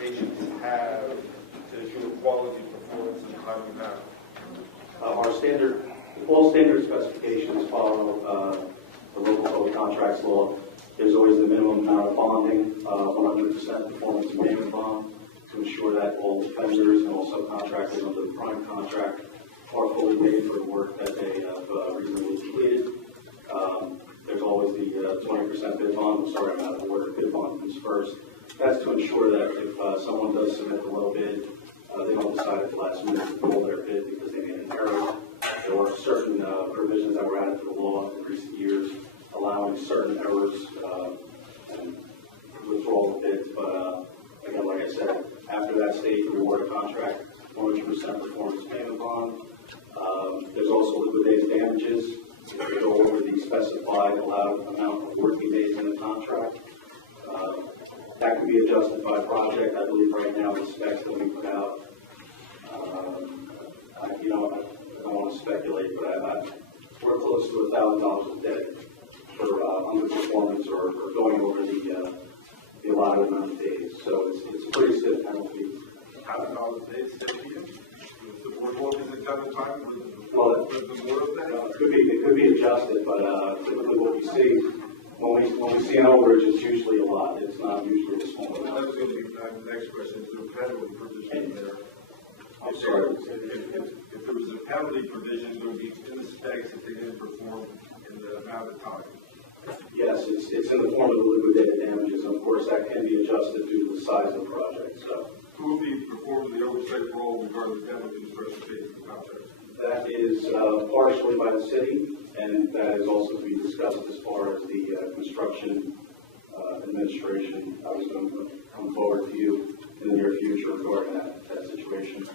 specifications have to ensure quality, performance, and timely manner? Our standard, all standard specifications follow the local code contracts law. There's always the minimum amount of bonding, 100% performance and payment bond, to ensure that all vendors and all subcontractors under the prime contract are fully paid for the work that they have reasonably completed. There's always the 20% bid bond. I'm sorry, I'm out of order. Bid bond comes first. That's to ensure that if someone does submit the low bid, they don't decide at the last minute to pull their bid because they made an error. There are certain provisions that were added to the law in recent years allowing certain errors and withdrawal of bids. But again, like I said, after that stage, we award a contract, 100% performance payment bond. There's also liquidated damages. If they go over the specified allowed amount of working days in the contract, that can be adjusted by project. I believe right now the specs that we put out, I don't want to speculate, but we're close to $1,000 a day for underperformance or going over the allotted amount of days. So it's a pretty stiff penalty. $1,000 a day, the boardwalk is it done in time? Well, it could be adjusted, but typically what we see when we see an overage, it's usually a lot. It's not usually a small amount. That was going to be the next question. Is there a penalty provision there? I'm sorry. If there was a penalty provision, it would be in the specs if they didn't perform in the amount of time. Yes, it's in the form of the liquidated damages. Of course, that can be adjusted due to the size of the project. So, who will be performing the oversight role regarding the penalty in the first phase of the contract? that is partially by the city, and that is also to be discussed as far as the construction administration. I was going to come forward to you in the near future regarding that situation.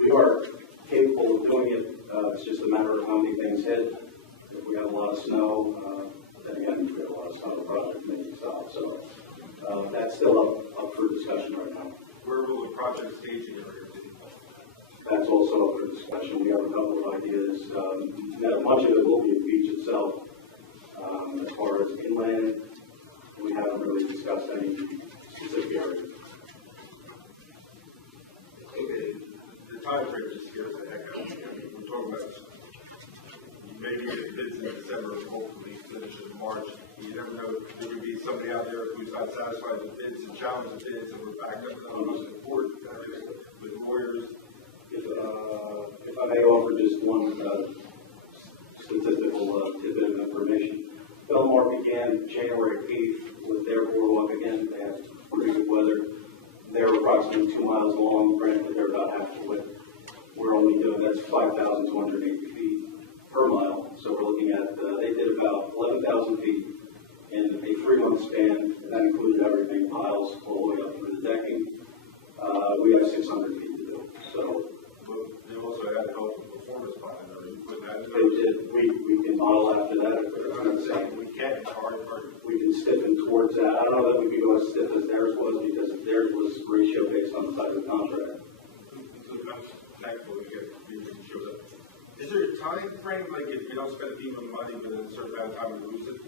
We are capable of doing it. It's just a matter of how many things hit. If we have a lot of snow, then again, if we have a lot of snow, the project may be stopped. So that's still up for discussion right now. Where will the project staging area be? That's also up for discussion. We have a couple of ideas. Much of it will be the beach itself. As far as inland, we haven't really discussed any specific area. Okay, the time frame just scares the heck out of me. I mean, we're talking about maybe get bids in December and hopefully finish in March. You never know. There could be somebody out there who's not satisfied with bids and challenge the bids, and we're back up to the most important with lawyers. If I may offer just one statistical tidbit of information. Belmar began January 8th with their boardwalk again. They had pretty good weather. They're approximately 2 miles long. Granted, they're about half the width. We're only doing, that's 5,280 feet per mile. So we're looking at, they did about 11,000 feet in a 3-month span. And that included everything, piles all the way up through the decking. We have 600 feet to do. So they also had help with performance bond. You put that in they did. We can model after that. We can't. We can stiffen towards that. I don't know that we can go as stiff as theirs was because theirs was ratio based on the size of the contract. Is there a time frame, like if we don't spend FEMA money within a certain amount of time, we lose it?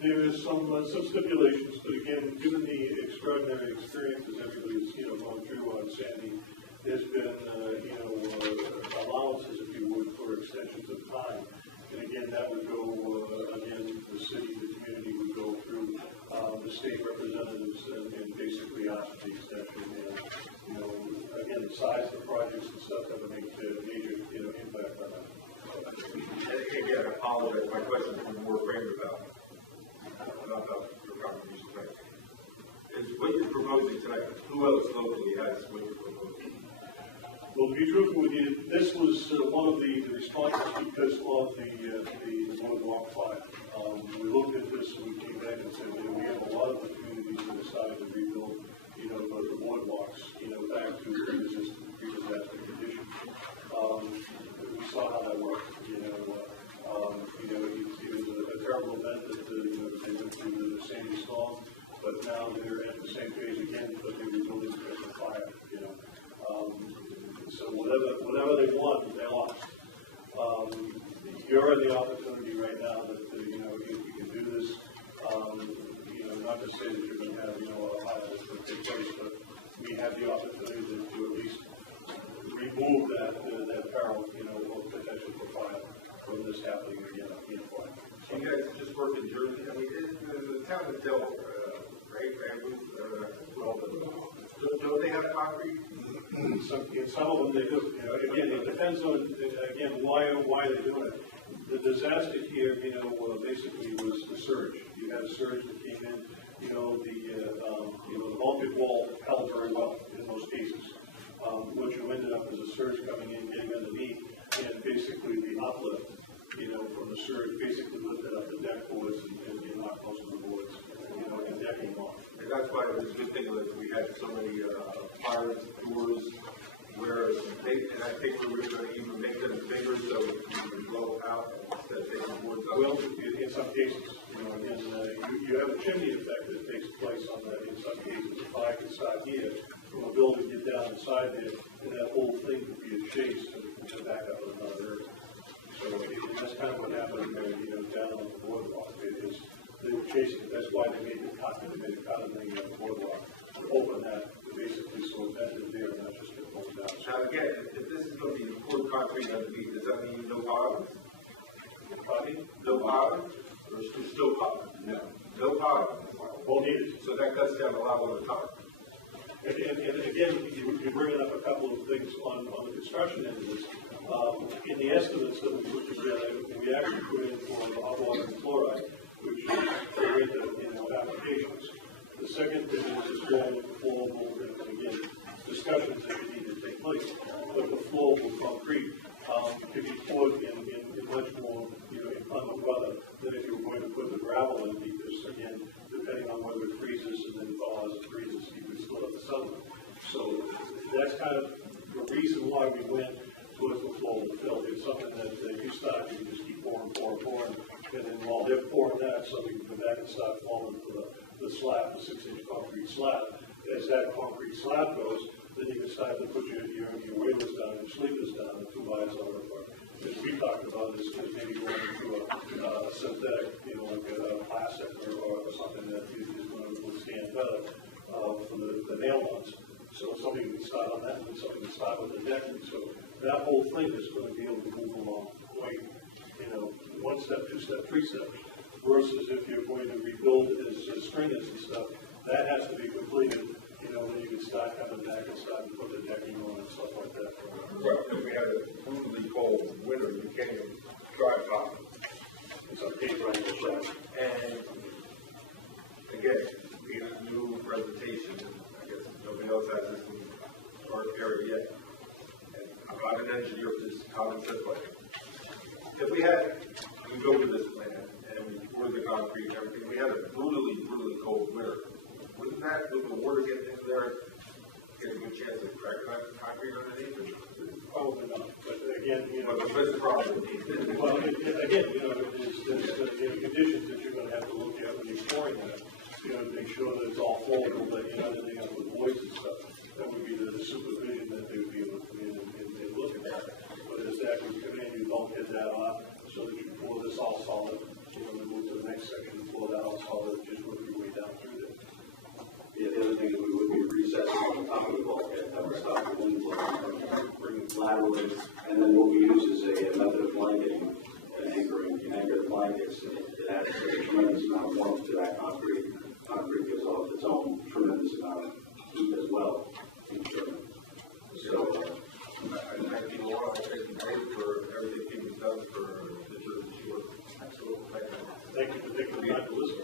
There is some stipulations, but again, given the extraordinary experiences everybody's gone through on Sandy, there's been allowances, if you would, for extensions of time. And again, that would go the city, the community would go through the state representatives and basically ask for the extension. And again, the size of the projects and stuff that would make a major impact on that. And again, I apologize. My question is more framed about your contribution tonight. Is what you're proposing tonight, who else locally has what you're proposing? Well, to be truthful with you, this was one of the responses because of the boardwalk fire. We looked at this and we came back and said, we have a lot of the communities that decided to rebuild, the boardwalks, back to pre-disaster condition. We saw how that worked. It was a terrible event that they went through the Sandy storm, but now they're at the same phase again, but they're rebuilding because of fire. So whatever they won, they lost. You're in the opportunity right now that if you can do this, not to say that you're going to have a high that take place, but we have the opportunity to at least remove that peril, of potential for fire from this happening again. I can't find. So you guys just work in Jersey. I mean, the town of Dill, right? Don't they have concrete? In some of them they do. Again, it depends on why they're doing it. The disaster here, basically was the surge. You had a surge that came in. The bulkhead wall held very well in most cases. What you ended up is a surge coming in, getting underneath, and basically the uplift, from the surge basically lifted up the deck boards and knocked most of the boards, and decking off. And that's why it was a good thing that we had so many fires, doors, where and I think we were going to even make them bigger so we could blow out instead of taking boards up. Well, in some cases, you have a chimney effect that takes place on that. In some cases, the fire can start here, from a building get down inside there, and that whole thing could be a chase to back up in another area. So that's kind of what happened there, down on the boardwalk. They were chasing. That's why they made the cut. They made the cut on the boardwalk to open that basically so it ended there, not just get pulled down. Now again, if this is going to be poured concrete underneath, does that mean no bottom? No bottom? Or still bottom? No. No bottom? Well needed. So that cuts down a lot on the top. And again, you're bringing up a couple of things on the construction end of this. In the estimates that we put together, we actually put in for the hot water and fluoride, which is for into applications. The second thing is flowable, and again, discussions that need to take place. But the flowable concrete can be poured in much more, inclement weather than if you were going to put the gravel in, because again, depending on whether it freezes and then thaws and freezes, you can still have the sediment. So that's kind of the reason why we went towards the flowable fill. It's something that you start, you just keep pouring, and then while they're pouring that, something can come back and start falling to the slab, the 6-inch concrete slab. As that concrete slab goes, then you can start to put your waivers down, your sleepers down, and 2x over. As we talked about, is maybe going into a synthetic, like a plastic or something that is going to withstand better for the nail ones. So somebody can start on that, and somebody can start with the decking. So that whole thing is going to be able to move along quite, one step, 2 step, 3 steps. Versus if you're going to rebuild it as stringers and stuff, that has to be completed. When you can start coming back and start to put the decking on and stuff like that. Well, if we had a brutally cold winter, you can't even drive by. It's a big right to shut. And again, we have a new presentation. I guess nobody else has this in our area yet. And I'm not an engineer for this common sense way. If we go to this plan and we pour the concrete and everything, we had a brutally cold winter. Wouldn't that, with the water getting in there, get a good chance of cracking that concrete underneath it? Probably not. But again, But that's the problem. well, again, there's conditions that you're going to have to look at when you're pouring that. To make sure that it's all flowable, that you're not ending up with voids and stuff. That would be the supervision that they would be able to come in and look at that. But as that would come in, you don't get that off, so that you pour this all solid. You move to the next section, pour that all solid, just work your way down through there. Yeah, the other thing is we would be recessing on the top of the bulkhead that would stop the wind blowing, bring it laterally, and then what we use is a method of blanketing and anchoring. You anchor the blankets, and it adds a tremendous amount of warmth to that concrete. Concrete gives off its own tremendous amount of heat as well. So, I think Laura, I thank you for everything you've done for the Jersey Shore. Absolutely. Thank you for taking the time to listen.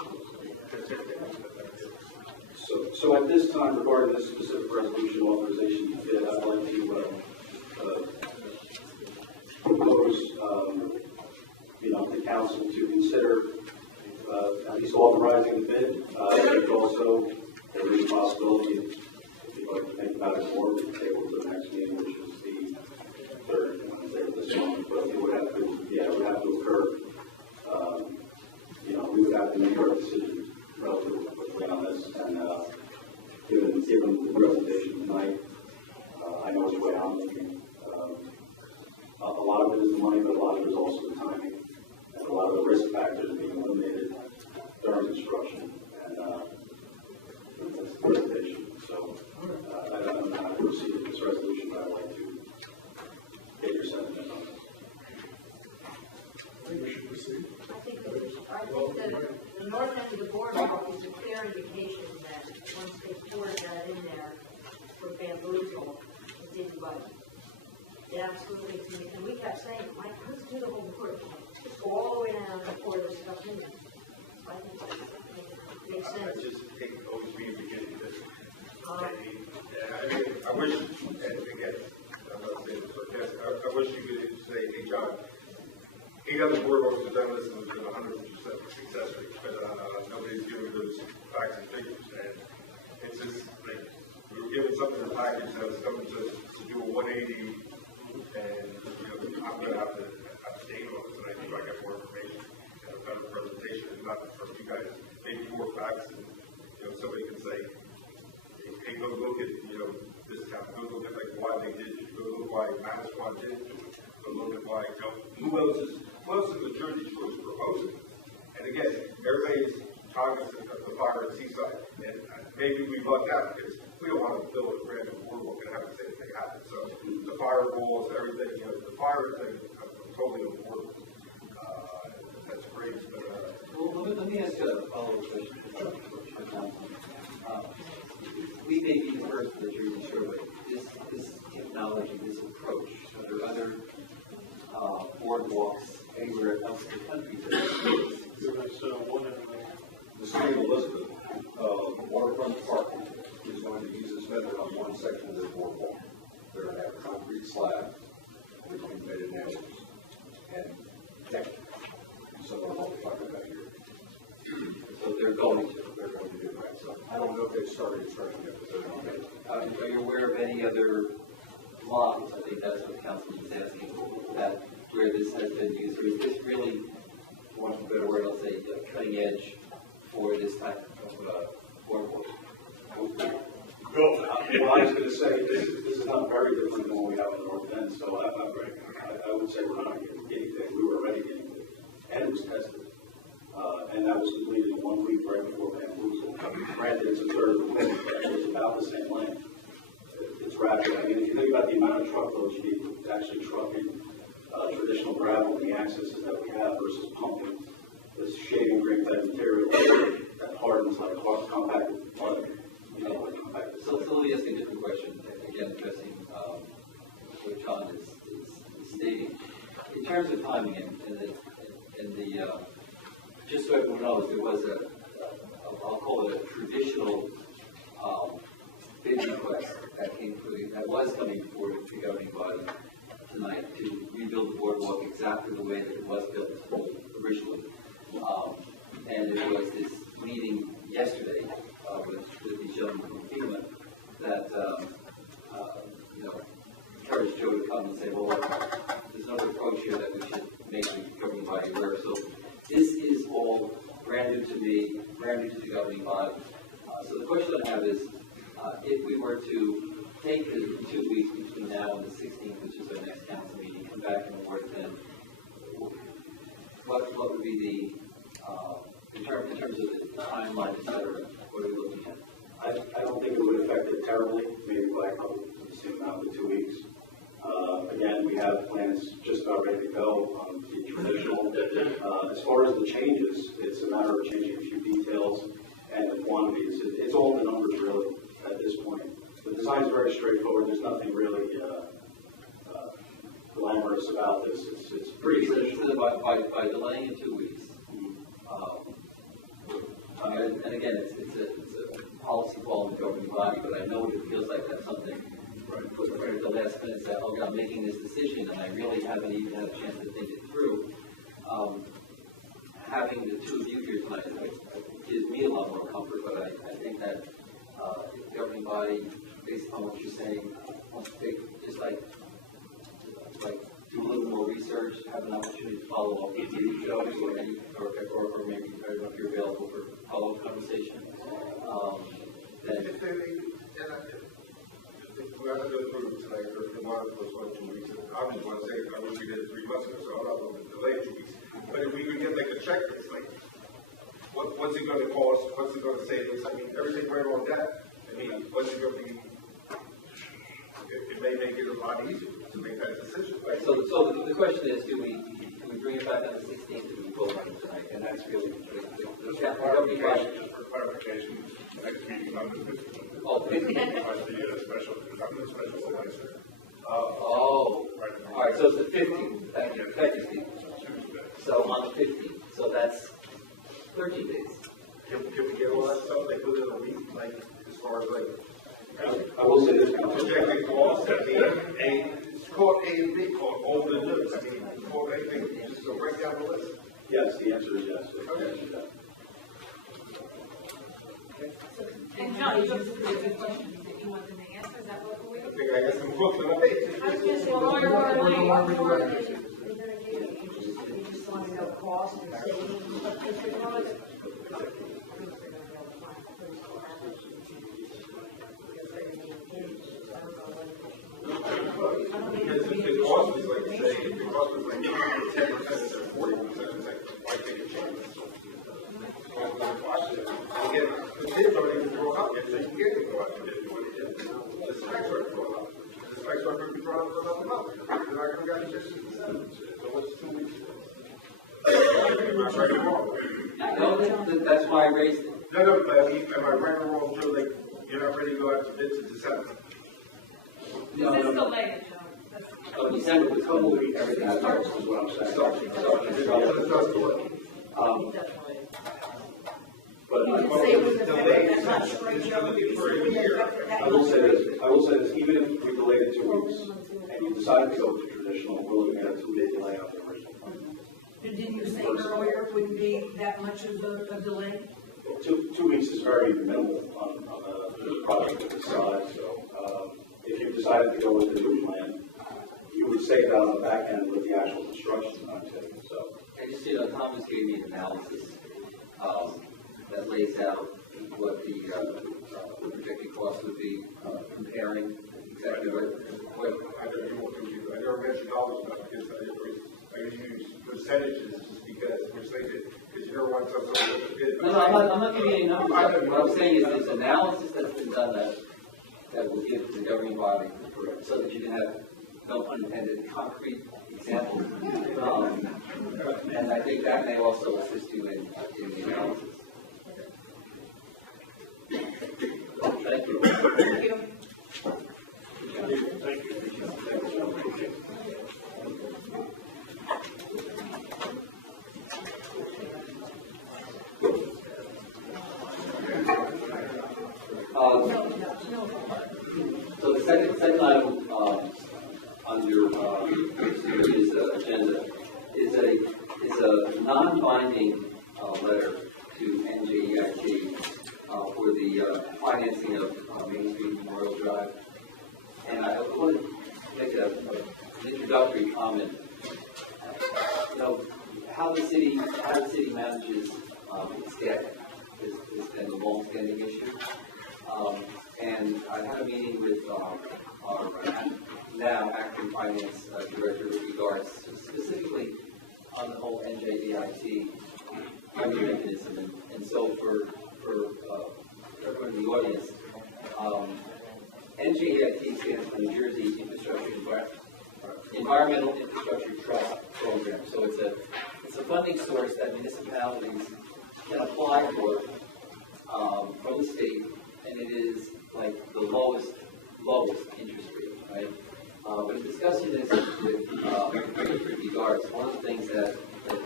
So at this time, regarding this specific resolution authorization to bid, I'd like to propose, the council to consider at least authorizing the bid. But also, there is a possibility, if you'd like to think about it more, we can table to the next meeting, which is the 3rd Wednesday of this month. But it would have to occur. We would have to make our decision relatively quickly on this, and given the presentation tonight, I know it's way I'm thinking. A lot of it is the money, but a lot of it is also the timing, and a lot of the risk factors being eliminated during construction, and that's the presentation. So that once they poured that in there for bamboozle, it didn't budge. It absolutely, and we kept saying, Mike, let's do the whole board. Just go all the way down and pour this stuff in there. So I think that makes I sense. just think always being beginning this. I wish, and again, I'm not saying this, but yes, I wish you could say, hey, John, 8 other board members have done this and there's been 100% success rate, but nobody's giving those facts and figures. And it's just like, we were given something in the package that was coming to do a 180, and I'm going to have to abstain on this, and I think I get more information and a better presentation, and not from you guys, maybe more facts, and somebody can say, hey, go look at this town, go look at like why they did it, go look why Manasquan didn't do it, go look at why who else in the Jersey Shore is proposing this. And again, everybody's cognizant of the fire at Seaside, and maybe we lucked out because we don't want to build a brand new boardwalk and have the same thing happen. So the fire walls, everything, the fire thing, I'm totally on board. That's great. But well, let me ask a follow-up question. We may be the first in the Jersey Shore, but this technology, this approach, are there other boardwalks anywhere else in the country that There was one in The city of Elizabeth, Waterfront Park is going to use this method on one section of their boardwalk. They're going to have a concrete slab with embedded nails and deck. So they're all talking about here. so they're going to. Do it right. So I don't know if they've started construction yet, but they're on it. Are you aware of any other models? I think that's what the council is asking, that where this has been used, or is this really, for want of a better word, I'll say, cutting edge for this type of boardwalk? Well, I was going to say, this is not very different than what we have in the North End, so I would say we're not getting anything. We were already getting it, and it was tested. And that was completed in 1 week right before bamboozle. Granted, it's a third of the length, but it's about the same length. It's rapid. I mean, if you think about the amount of truckloads you need to actually truck in traditional gravel and the accesses that we have versus pumping this shaving cream type material that hardens like compacted mud. Compacted. So let me ask you a different question, again addressing what John is stating. In terms of timing and the just so everyone knows, there was I'll call it a traditional bid request that was coming before the governing body tonight to rebuild the boardwalk exactly the way that it was built originally. And there was this meeting yesterday with these gentlemen from FEMA that encouraged Joe to come and say, well, there's another approach here that we should make the governing body aware. So this is all brand new to me, brand new to the governing body. So the question I have is, if we were to take the 2 weeks between now and the 16th, which is our next council meeting, come back and award them, what would be the, in terms of the timeline, et cetera, what are we looking at? I don't think it would affect it terribly, maybe by probably the same amount of 2 weeks. Again, we have plans just about ready to go on the traditional. As far as the changes, it's a matter of changing a few details and the quantities. It's all the numbers really at this point. The design is very straightforward. There's nothing really glamorous about this. It's pretty traditional. So by delaying in 2 weeks, and again, it's a policy call in the governing body, but I know what it feels like. That's something put right at the last minute, say, okay, I'm making this decision, and I really haven't even had a chance to think it through. Having the two of you here tonight gives me a lot more comfort, but I think that if the governing body, based on what you're saying, wants to take, just like do a little more research, have an opportunity to follow up with you, Joe, or maybe, I don't know if you're available for follow-up conversation. Then if we have to go through tonight, or if you want to postpone 2 weeks, I just want to say, I wish we did it 3 months ago, so I'm not going to delay 2 weeks. But if we could get like a checklist, like, what's it going to cost, what's it going to save us? I mean, everything right on that. I mean, what's it going to be? It may make it a lot easier to make that decision. Right? So the question is, do we bring it back on the 16th, do we vote on it tonight? And that's really the Clarification, just for clarification, next meeting I'm the 50. Oh, 50. I'm the special, because I'm the special license. Oh, all right, so it's the 15th, thank you, Steve. So on the 15th, so that's 13 days. Can we get all that stuff they put in a week, like, as far as like, I will say this, projected costs, I mean, it's called A and B, called old and new, I mean, before anything, just go break down the list. yes, the answer is yes. And John, you just raised a question that you wanted to answer, is that what we're I waiting? think I got some books on the page. I was just saying, what are they gonna do? You just want to know cost and savings, but if you know it. I think they're gonna be able to find first what happens. Because they're gonna be engaged, I don't know what. Because if the cost was like, say, if the cost was like 10% instead of 40%, it's like, why take a chance? Again, the kids don't even grow up yet, so you can get to go out and get what it is. The specs aren't growing up. The specs aren't going to be growing up for nothing else. They're not going to get just 7. So what's 2 weeks? Am I right or wrong? No, that's why I raised it. No, but I mean, am I right or wrong, Joe, like, you're not ready to go out to bid to December? No, This is no, delayed, John. That's- no, December was totally everything I Starts thought. is what I'm saying. Definitely. But You can say with the fact that much right It's now, going to be for a year. I will say this, even if we delayed it 2 weeks, and you decide to go with the traditional, we're looking at a 2-day delay on the original plan. Didn't you say earlier it wouldn't be that much of a delay? 2 weeks is very minimal on a project of this size, so if you decided to go with the new plan, you would save out on the back end with the actual construction time too, so. I just, Thomas gave me an analysis that lays out what the projected cost would be, comparing exactly what I never mentioned dollars enough because I use percentages just because we're saying because you don't want some sort of bid. No, I'm not giving you any numbers. What I'm saying is this analysis that's been done that will give the governing body, so that you can have no pun intended concrete examples. And I think that may also assist you in the analysis. Thank you. Thank you. Thank you. So the second item on your committee's agenda is a non-binding letter to NJEIT for the financing of Main Street Memorial Drive. And I want to make an introductory comment. How the city manages its debt has been a long-standing issue. And I had a meeting with our now acting finance director with regards specifically on the whole NJEIT funding mechanism. And so for everyone in the audience, NJEIT stands for New Jersey Environmental Infrastructure Trust Program. So it's a funding source that municipalities can apply for from the state, and it is like the lowest interest rate, right? But in discussing this with regards, one of the things that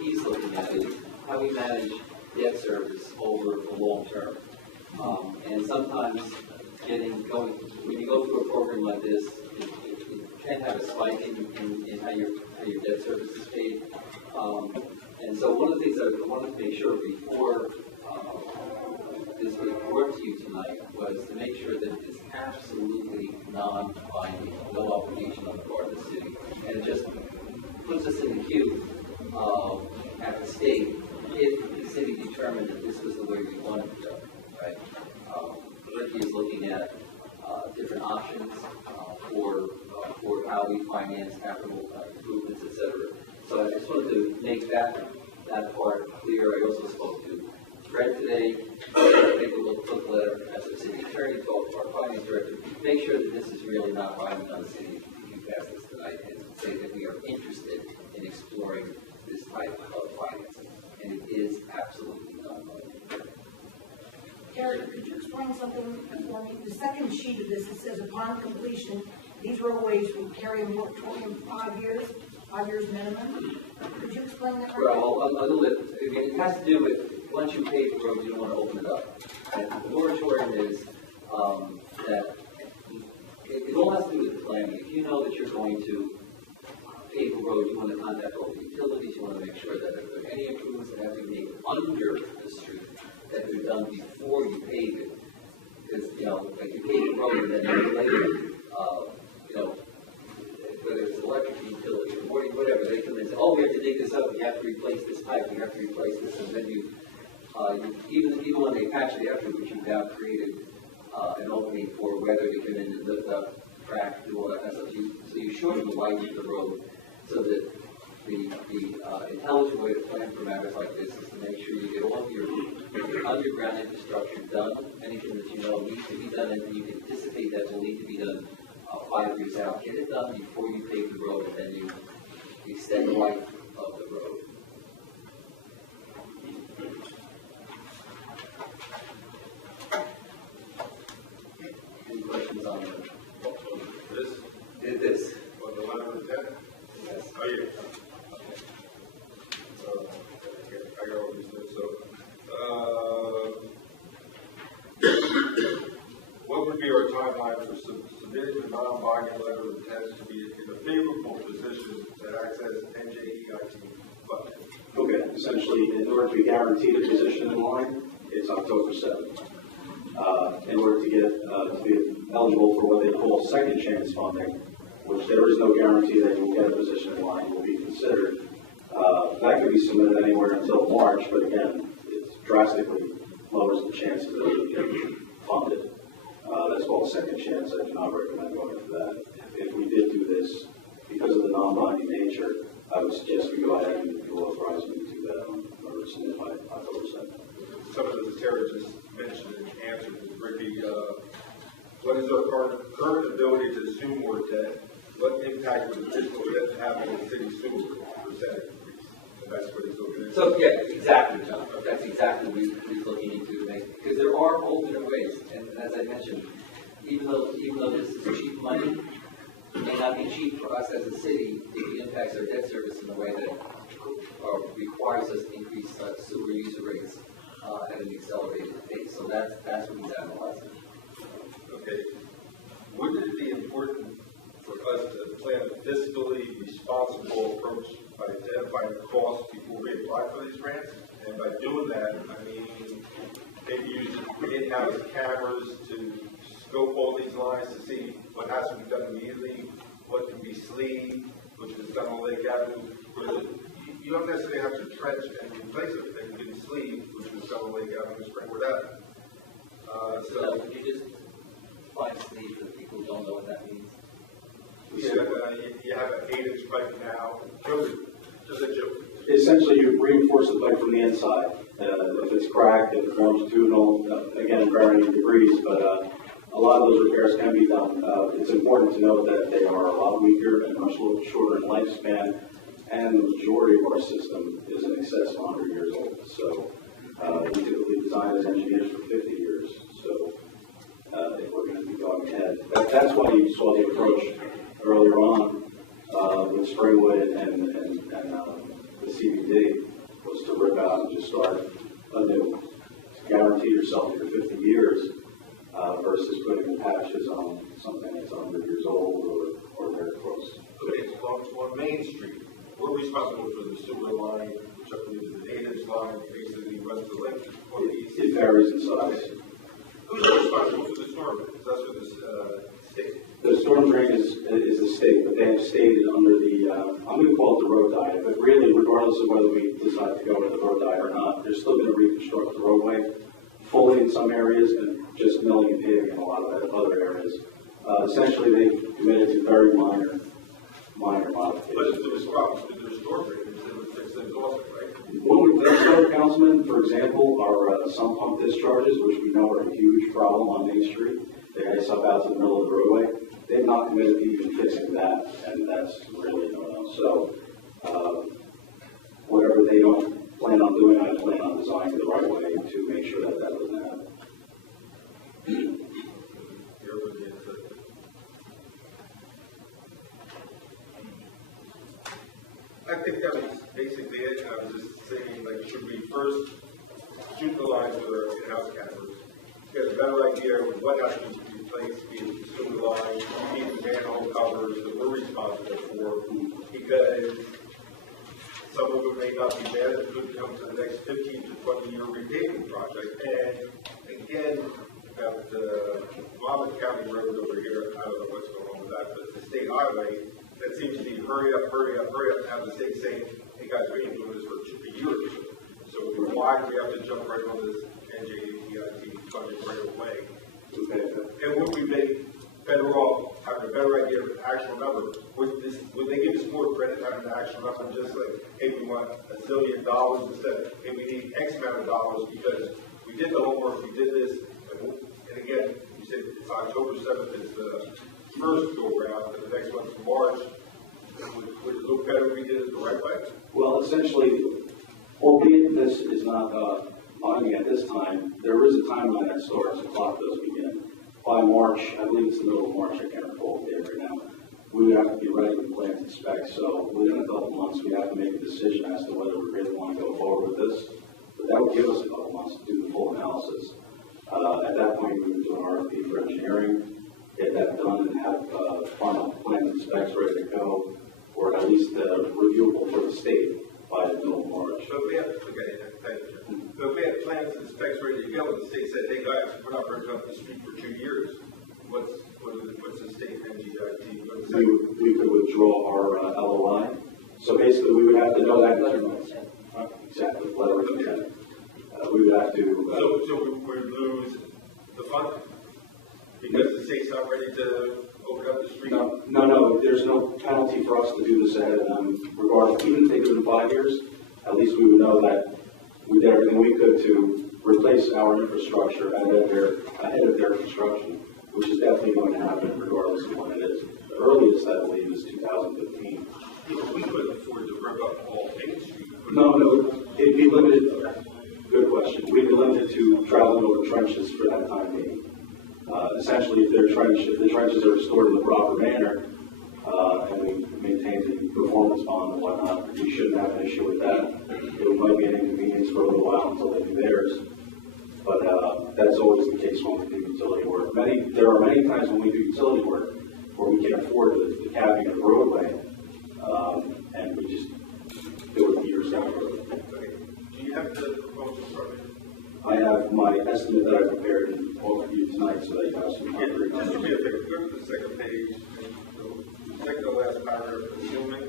he's looking at is how we manage debt service over the long term. And sometimes when you go through a program like this, it can have a spike in how your debt service is paid. And so one of the things that I wanted to make sure before this was brought to you tonight was to make sure that it's absolutely non-binding, no obligation on the part of the city. And it just puts us in the queue at the state if the city determined that this was the way we wanted to go, right? Ricky is looking at different options for how we finance capital improvements, et cetera. So I just wanted to make that part clear. I also spoke to Fred today, take a look at the letter as a city attorney, talk to our finance director, make sure that this is really not binding on the city if you pass this tonight, and say that we are interested in exploring this type of financing. And it is absolutely non-binding. Gary, could you explain something second, for me, the second sheet of this, it says upon completion, these roadways will carry a moratorium 5 years, 5 years minimum. Could you explain that? Well, a little bit, again, it has to do with, once you pave the road, you don't want to open it up. And the moratorium is, that it all has to do with the planning. If you know that you're going to pave a road, you want to contact all the utilities, you want to make sure that if there are any improvements that have to be made under the street, that they're done before you pave it. Because, you know, like you pave the road and then later, you know, whether it's electric utility or water, whatever, they come in and say, oh, we have to dig this up, we have to replace this pipe, we have to replace this, and then you even when they patch the afterwards, you've now created an opening for weather to come in and lift up, crack, do all that kind of stuff. So you shorten the life of the road so that the intelligent way to plan for matters like this is to make sure you get all of your underground infrastructure done, anything that you know needs to be done, and you can anticipate that will need to be done 5 years out. Get it done before you pave the road, and then you extend the life of the road. Any questions on this? On the 1110? Yes. Oh, yeah. I got all these notes, so, what would be our timeline for submitting the non-binding letter of intent to be in a favorable position to access NJEIT funding? Okay, essentially, in order to be guaranteed a position in line, it's October 7th. In order to get to be eligible for what they call second chance funding, which there is no guarantee that you'll get a position in line, will be considered. That could be submitted anywhere until March, but again, it drastically lowers the chances of it getting funded. That's called second chance. I do not recommend going for that. If we did do this, because of the non-binding nature, I would suggest we go ahead and you'll authorize me to do that or submit by October 7th. Some of the Terry just mentioned and answered, Ricky, what is our current ability to assume more debt? What impact would fiscal debt have on the city sewer percentage increase? And that's what he's looking at. So, yeah, exactly, John. That's exactly what he's looking into, because there are alternate ways. And as I mentioned, even though this is cheap money, it may not be cheap for us as a city if it impacts our debt service in a way that requires us to increase sewer user rates at an accelerated pace. So that's what he's analyzing. Okay. Wouldn't it be important for us to plan a fiscally responsible approach by identifying costs before we apply for these grants? And by doing that, I mean, maybe use in-house cameras to scope all these lines to see what has to be done immediately, what can be sleeved, which is done on Lake Avenue. You don't necessarily have to trench and replace everything. You can sleeve, which is done on Lake Avenue, Springwood Avenue. So could you just define sleeve for people who don't know what that means? Yeah, you have an 8-inch pipe now. Just a joke. Essentially, you reinforce the pipe from the inside. If it's cracked, if it's longitudinal, again, varying degrees, but a lot of those repairs can be done. It's important to note that they are a lot weaker and much shorter in lifespan, and the majority of our system is in excess of 100 years old. So we typically design as engineers for 50 years. So if we're going to be going ahead, that's why you saw the approach earlier on with Springwood and the CBD was to rip out and just start anew, to guarantee yourself your 50 years versus putting the patches on something that's 100 years old or very close. Okay, on Main Street, we're responsible for the sewer line, which I believe is an 8-inch line, basically runs the length on the east. It varies in size. Who's responsible for the storm? That's for the state. The storm drain is the state, but they have stated under the, I'm going to call it the road diet, but really, regardless of whether we decide to go with the road diet or not, they're still going to reconstruct the roadway fully in some areas and just milling and paving in a lot of other areas. Essentially, they've committed to very minor modifications. But it's the response to the storm drain, instead of fix things also, right? What we've done, so, Councilman, for example, are sump pump discharges, which we know are a huge problem on Main Street. They ice up out to the middle of the roadway. They've not committed to even fixing that, and that's really no. So, whatever they don't plan on doing, I plan on designing the right way to make sure that that doesn't happen. You're with the input. I think that was basically it. I was just saying, like, should we first shoot the lines with our in-house cameras, get a better idea of what has to be replaced, be it the sewer lines, be it the manhole covers that we're responsible for, because some of it may not be bad, it could come to the next 15 to 20 year repaving project. And again, about the Monmouth County Road over here, I don't know what's going on with that, but the state highway, that seems to be hurry up, hurry up, hurry up, and have the state saying, hey guys, we ain't doing this for a year or two. So why do we have to jump right on this NJDIT funding right away? And would we make better off having a better idea of the actual number? Would they give us more credit having the actual number, just like, hey, we want $1 zillion instead of, hey, we need X amount of dollars because we did the homework, we did this, and again, you said it's October 7th is the first go around, and the next one's March. Would it look better if we did it the right way? Well, essentially, albeit this is not binding at this time, there is a timeline that starts, the clock does begin. By March, I believe it's the middle of March, I can't recall the date right now, we would have to be ready with plans and specs. So within a couple months, we have to make a decision as to whether we really want to go forward with this. But that would give us a couple months to do the full analysis. At that point, we would do an RFP for engineering, get that done, and have final plans and specs ready to go, or at least reviewable for the state by the middle of March. So if we have, so if we had plans and specs ready to go, and the state said, hey guys, we're not bringing up the street for 2 years, what's the state NGIT? We could withdraw our LOI. So basically, we would have to know that. Exactly, letter of intent. We would have to. So we would lose the funding because the state's not ready to open up the street? No, there's no penalty for us to do this ahead of them, regardless. Even if they do it in 5 years, at least we would know that we did everything we could to replace our infrastructure ahead of their construction, which is definitely going to happen regardless of when it is. The earliest, I believe, is 2015. We couldn't afford to rip up all Main Street. No, it'd be limited. Good question. We'd be limited to traveling over trenches for that time being. Essentially, if the trenches are restored in the proper manner, and we maintain the performance bond and whatnot, we shouldn't have an issue with that. It might be an inconvenience for a little while until they do theirs, but that's always the case when we do utility work. There are many times when we do utility work where we can't afford the capping of the roadway, and we just do it years down the road. Okay. Do you have the proposal started? I have my estimate that I prepared and offered you tonight, so that you have some concrete Just do numbers. me a favor, go to the second page, the second to last paragraph, assuming.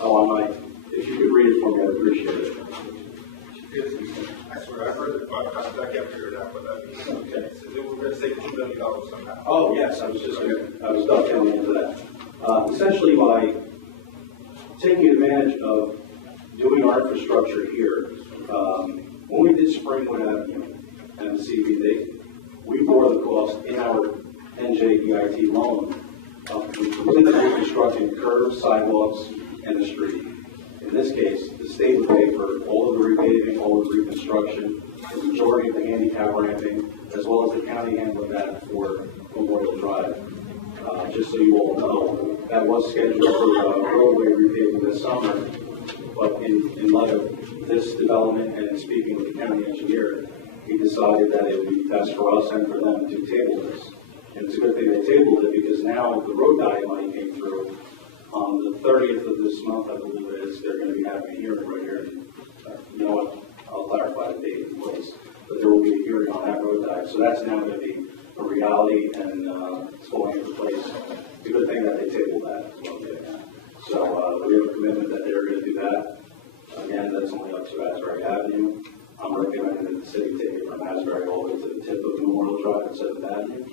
Oh, I might. If you could read it for me, I'd appreciate it. I swear, I've heard it 5 times, I can't figure it out, but that means, Okay. so we're going to save $2 million somehow. Oh, yes, I was dovetailing into that. Essentially, by taking advantage of doing our infrastructure here, when we did Springwood Avenue and the CBD, we bore the cost in our NJDIT loan of completely reconstructing curbs, sidewalks, and the street. In this case, the state would pay for all of the repaving, all of the reconstruction, the majority of the handicap ramping, as well as the county handling that for Memorial Drive. Just so you all know, that was scheduled for roadway repaving this summer, but in light of this development and in speaking with the county engineer, he decided that it would be best for us and for them to table this. And it's a good thing they tabled it because now the road value money came through. On the 30th of this month, I believe it is, they're going to be having a hearing right here. You know what? I'll clarify the date and place. But there will be a hearing on that road value. So that's now going to be a reality and it's falling into place. It's a good thing that they tabled that. So we have a commitment that they're going to do that. Again, that's only up to Asbury Avenue. I'm recommending that the city take it from Asbury all the way to the tip of Memorial Drive and 7th Avenue.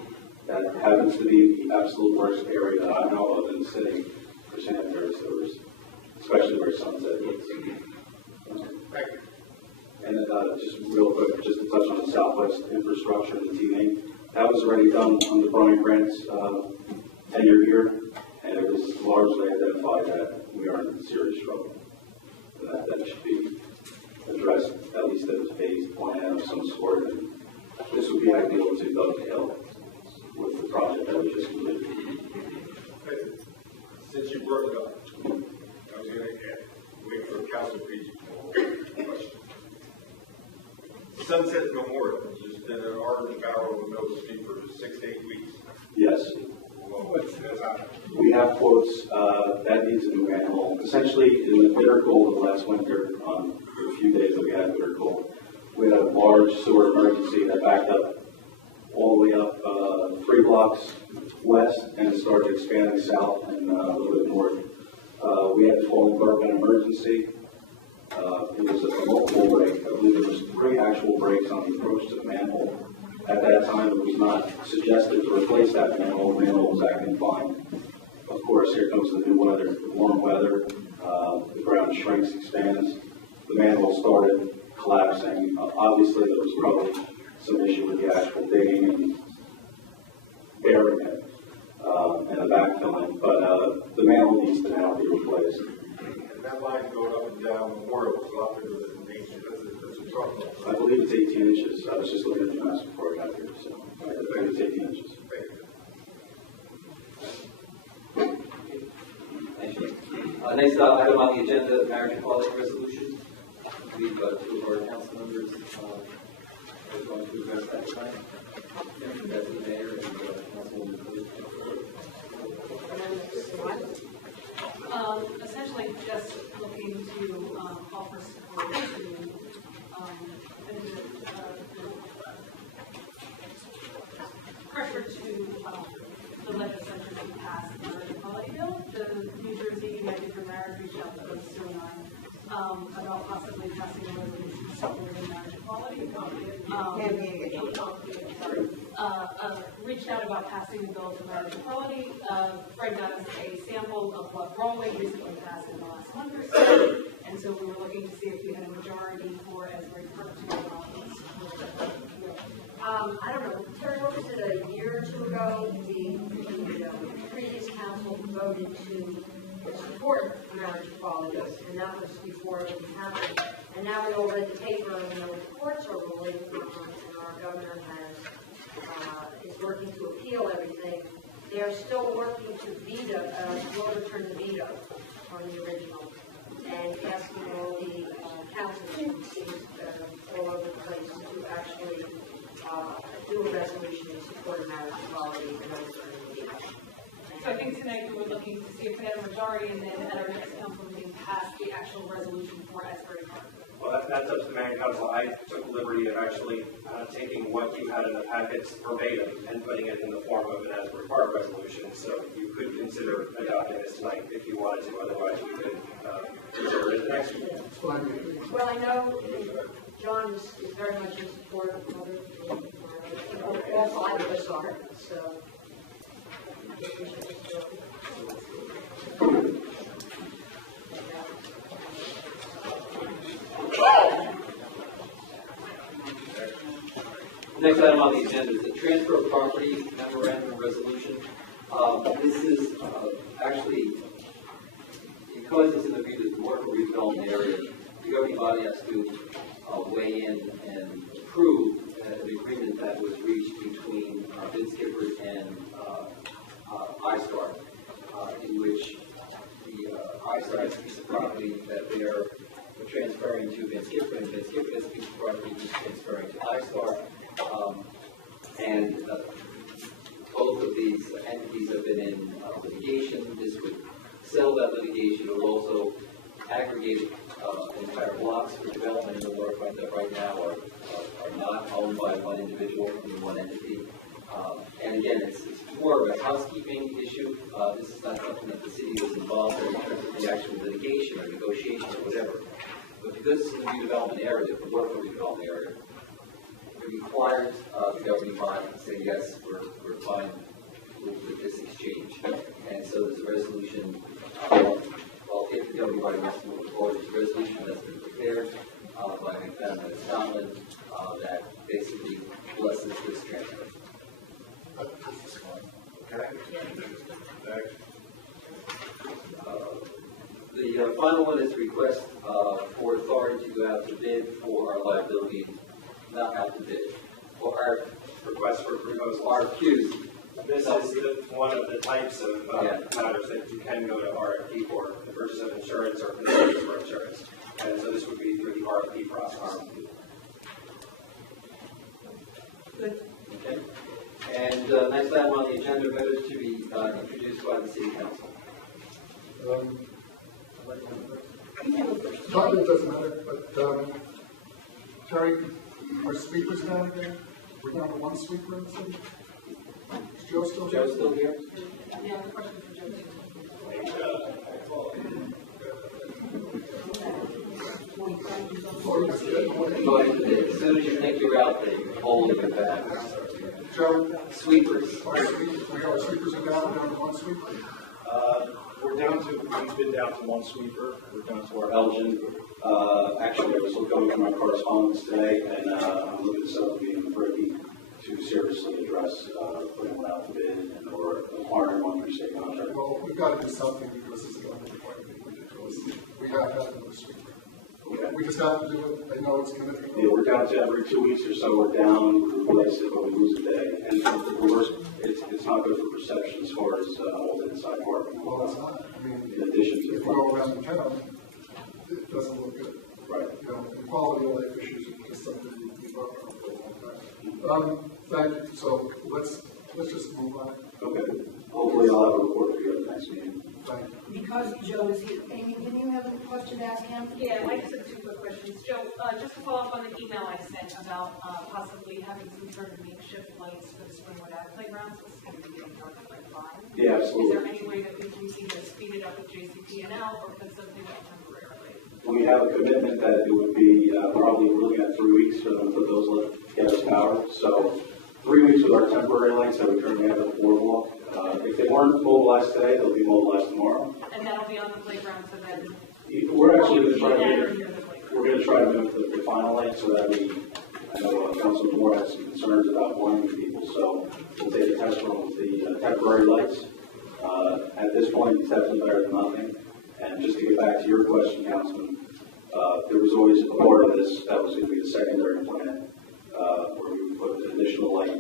That happens to be the absolute worst area that I know of in the city for sanitary sewers, especially where Sunset is. And just real quick, just to touch on the Southwest infrastructure and the teaming, that was already done on the Brian Grant's tenure here, and it was largely identified that we are in serious trouble. That should be addressed, at least as a phased plan of some sort, and This would be ideal to dovetail with the project that we just completed. Since you brought it up, I was going to wait for Council Page question. Sunset Memorial has just been an ardent barrel of Middle Street for 6 to 8 weeks. Yes. Well, what's happening? We have quotes that needs a new manhole. Essentially, in the bitter cold of last winter, for a few days that we had bitter cold, we had a large sewer emergency that backed up all the way up 3 blocks west and started expanding south and a little bit north. We had a 12-burn emergency. It was a multiple break. I believe there was 3 actual breaks on the approach to the manhole. At that time, it was not suggested to replace that manhole. The manhole was acting fine. Of course, here comes the new weather, the warm weather. The ground shrinks, expands. The manhole started collapsing. Obviously, there was probably some issue with the actual digging and burying it and the backfilling. But the manhole needs to now be replaced. And that line going up and down Memorial is a lot bigger than the nation. That's a truck. I believe it's 18 inches. I was just looking at the maps before I got here, so I think it's 18 inches. Thank you. Next item on the agenda, marriage equality resolution. We've 2 of our council members are going to address that tonight. Deputy Mayor and Councilwoman Cruz. Essentially just looking to offer support to pressure to the legislature to pass the marriage equality bill. The New Jersey United for Marriage reached out to us about possibly passing a resolution supporting marriage equality. Reached out about passing a bill for marriage equality. Fred got us a sample of what Broadway recently passed in the last month or so, and so we were looking to see if we had a majority for Asbury Park to go I don't know, Terry, what was it, a year or 2 ago, the previous council voted to support marriage equality, and that was before it happened. And now we all read the paper, and the courts are ruling, and our governor is working to appeal everything. They're still working to veto, to overturn the veto on the original, and asking all the councils all over the place to actually do a resolution in support of marriage equality and overturning the veto. So I think tonight we were looking to see if we had a majority, and then at our next council meeting pass the actual resolution for Asbury Park. Well, that's up to the mayor and council. I took the liberty of actually taking what you had in the packets verbatim and putting it in the form of an Asbury Park resolution. So you could consider adopting this tonight if you wanted to. Otherwise, we could consider it next week. Well, I know John is very much in support of all 5 of us are, so I think we should just go. Next item on the agenda is the transfer of property memorandum resolution. This is actually, because it's in the work redevelopment area, the governing body has to weigh in and approve the agreement that was reached between Vince Gifford and iStar, in which the iStar has a piece of property that they're transferring to Vince Gifford, and Vince Gifford has a piece of property he's transferring to iStar. Both of these entities have been in litigation. This would settle that litigation. It will also aggregate entire blocks for development in the waterfront that right now are not owned by one individual and one entity. And again, it's more of a housekeeping issue. This is not something that the city was involved in terms of the actual litigation or negotiation or whatever. But because it's in the redevelopment area, the waterfront redevelopment area, it requires the governing body to say, yes, we're fine with this exchange. And so there's a resolution, well, if the governing body wants to move forward, there's a resolution that's been prepared by McFadden and Scotland that basically blesses this transfer. The final one is a request for authority to go out to bid for our liability, not out to bid, for our request for proposals. RFQs. This is one of the types of matters that you can go to RFP for, the purchase of insurance or facilities for insurance. And so this would be through the RFP process. Good. Okay. And next item on the agenda, matters to be introduced by the city council. Not that it doesn't matter, but Terry, our sweepers down again? We're down to one sweeper in the city? Is Joe still here? Joe still here? Yeah, the question for Joe. Or you just get away? But as soon as you think you're out there, you're holding it back. Joe, Sweepers. our sweepers are down to one sweeper? We've been down to one sweeper. We're down to our Elgin. Actually, I was going through my correspondence today, and I'm looking to set up a meeting with Ricky to seriously address putting one out to bid and or acquiring one through state contract. Well, we've got to do something because this is going to be quite ridiculous. We have to have another sweeper. Okay. We just have to do it. I know it's going to be. Yeah, we're down to every 2 weeks or so. We're down, replace it, but we lose a day. And the worst, it's not good for perception as far as all the inside parking. Well, it's not. I mean, In addition to if we go around the town, it doesn't look good. right. You know, the quality of life issues are just something we've worked on for a long time. Thank you. So let's just move on. Okay. Hopefully I'll have a report for you at the next meeting. Thank you. Because Joe is here. Amy, didn't you have a question to ask him? Yeah, I just have two quick questions. Joe, just to follow up on the email I sent about possibly having some sort of makeshift lights for the Springwood Ave playgrounds. This is going to be getting dark at like 5. Yeah, absolutely. Is there any way that we can either speed it up with JCP&L or put something up temporarily? We have a commitment that it would be probably we're looking at 3 weeks for them to put those get us power. So 3 weeks with our temporary lights that we currently have at the boardwalk. If they weren't mobilized today, they'll be mobilized tomorrow. And that'll be on the playground, so then We're actually going to try to near move, the playground. we're going to try to move the final light so that I know Councilman Moore has some concerns about blinding people, so we'll take a test run with the temporary lights. At this point, it's definitely better than nothing. And just to get back to your question, Councilman, there was always a part of this that was going to be the secondary plan, where we would put an additional light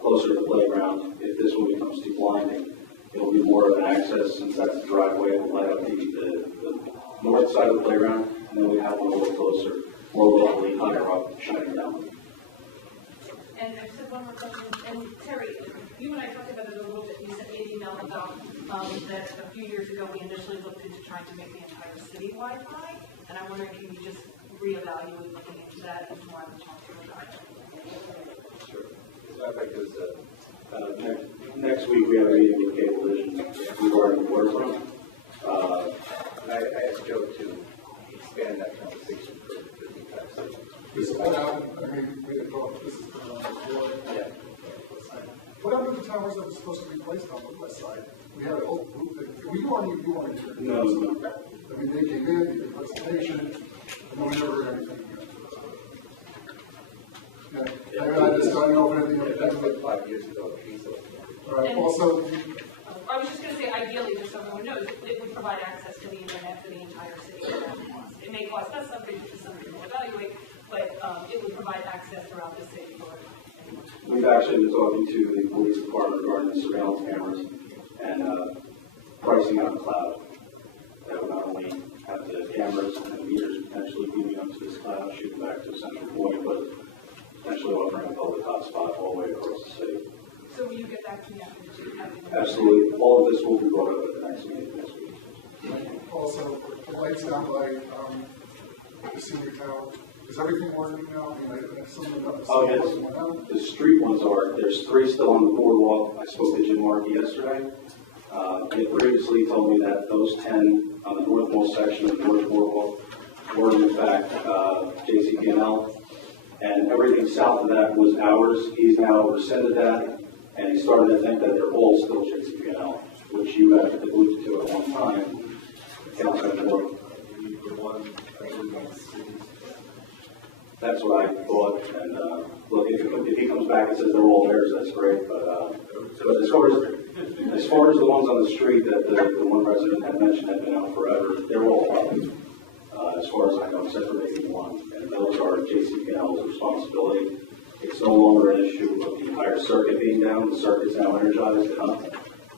closer to the playground. If this one becomes too blinding, it'll be more of an access, since that's the driveway, we'll light up the north side of the playground, and then we have one a little closer, more locally higher up, shining down. And I just have one more question. And Terry, you and I talked about it a little bit. You sent me an email about that a few years ago we initially looked into trying to make the entire city Wi-Fi. And I'm wondering, can you just reevaluate looking into that and more on the talk about it? Sure. Because Next week, we have a meeting with Cablevision regarding the waterfront. I asked Joe to expand that conversation for the entire city. Because what happened, I mean, we didn't go, this is going on before. Yeah. What happened to the towers that were supposed to be placed on the west side? We had a whole group that, you weren't here. No. I mean, they came in, they did a presentation, and no one ever heard anything. Yeah, I just don't know if anything. That's like 5 years ago. All right, also, I was just going to say, ideally, just so everyone knows, it would provide access to the internet for the entire city. It may cost us something to somebody to evaluate, but it would provide access throughout the city for anyone. We've actually been talking to the police department regarding the surveillance cameras and pricing out the cloud. That would not only have the cameras and the meters potentially beaming up to this cloud, shooting back to a central point, but potentially offering a public hotspot all the way across the city. So will you get back to me after the Absolutely. All of this will be brought up at the next meeting next week. also, the lights down by the senior tower, is everything working now? I mean, some of them. Oh, yes. The street ones are, there's 3 still on the boardwalk. I spoke to Jim Markey yesterday. He had previously told me that those 10 on the northmost section of the north boardwalk were in fact JCP&L, and everything south of that was ours. He's now rescinded that, and he's starting to think that they're all still JCP&L, which you had alluded to at one time. Councilman Moore. That's what I thought, and look, if he comes back and says they're all theirs, that's great, but as far as the ones on the street that the one resident had mentioned have been out forever, they're all public, as far as I know, except for maybe one, and those are JCP&L's responsibility. It's no longer an issue of the entire circuit being down. The circuit's now energized and up.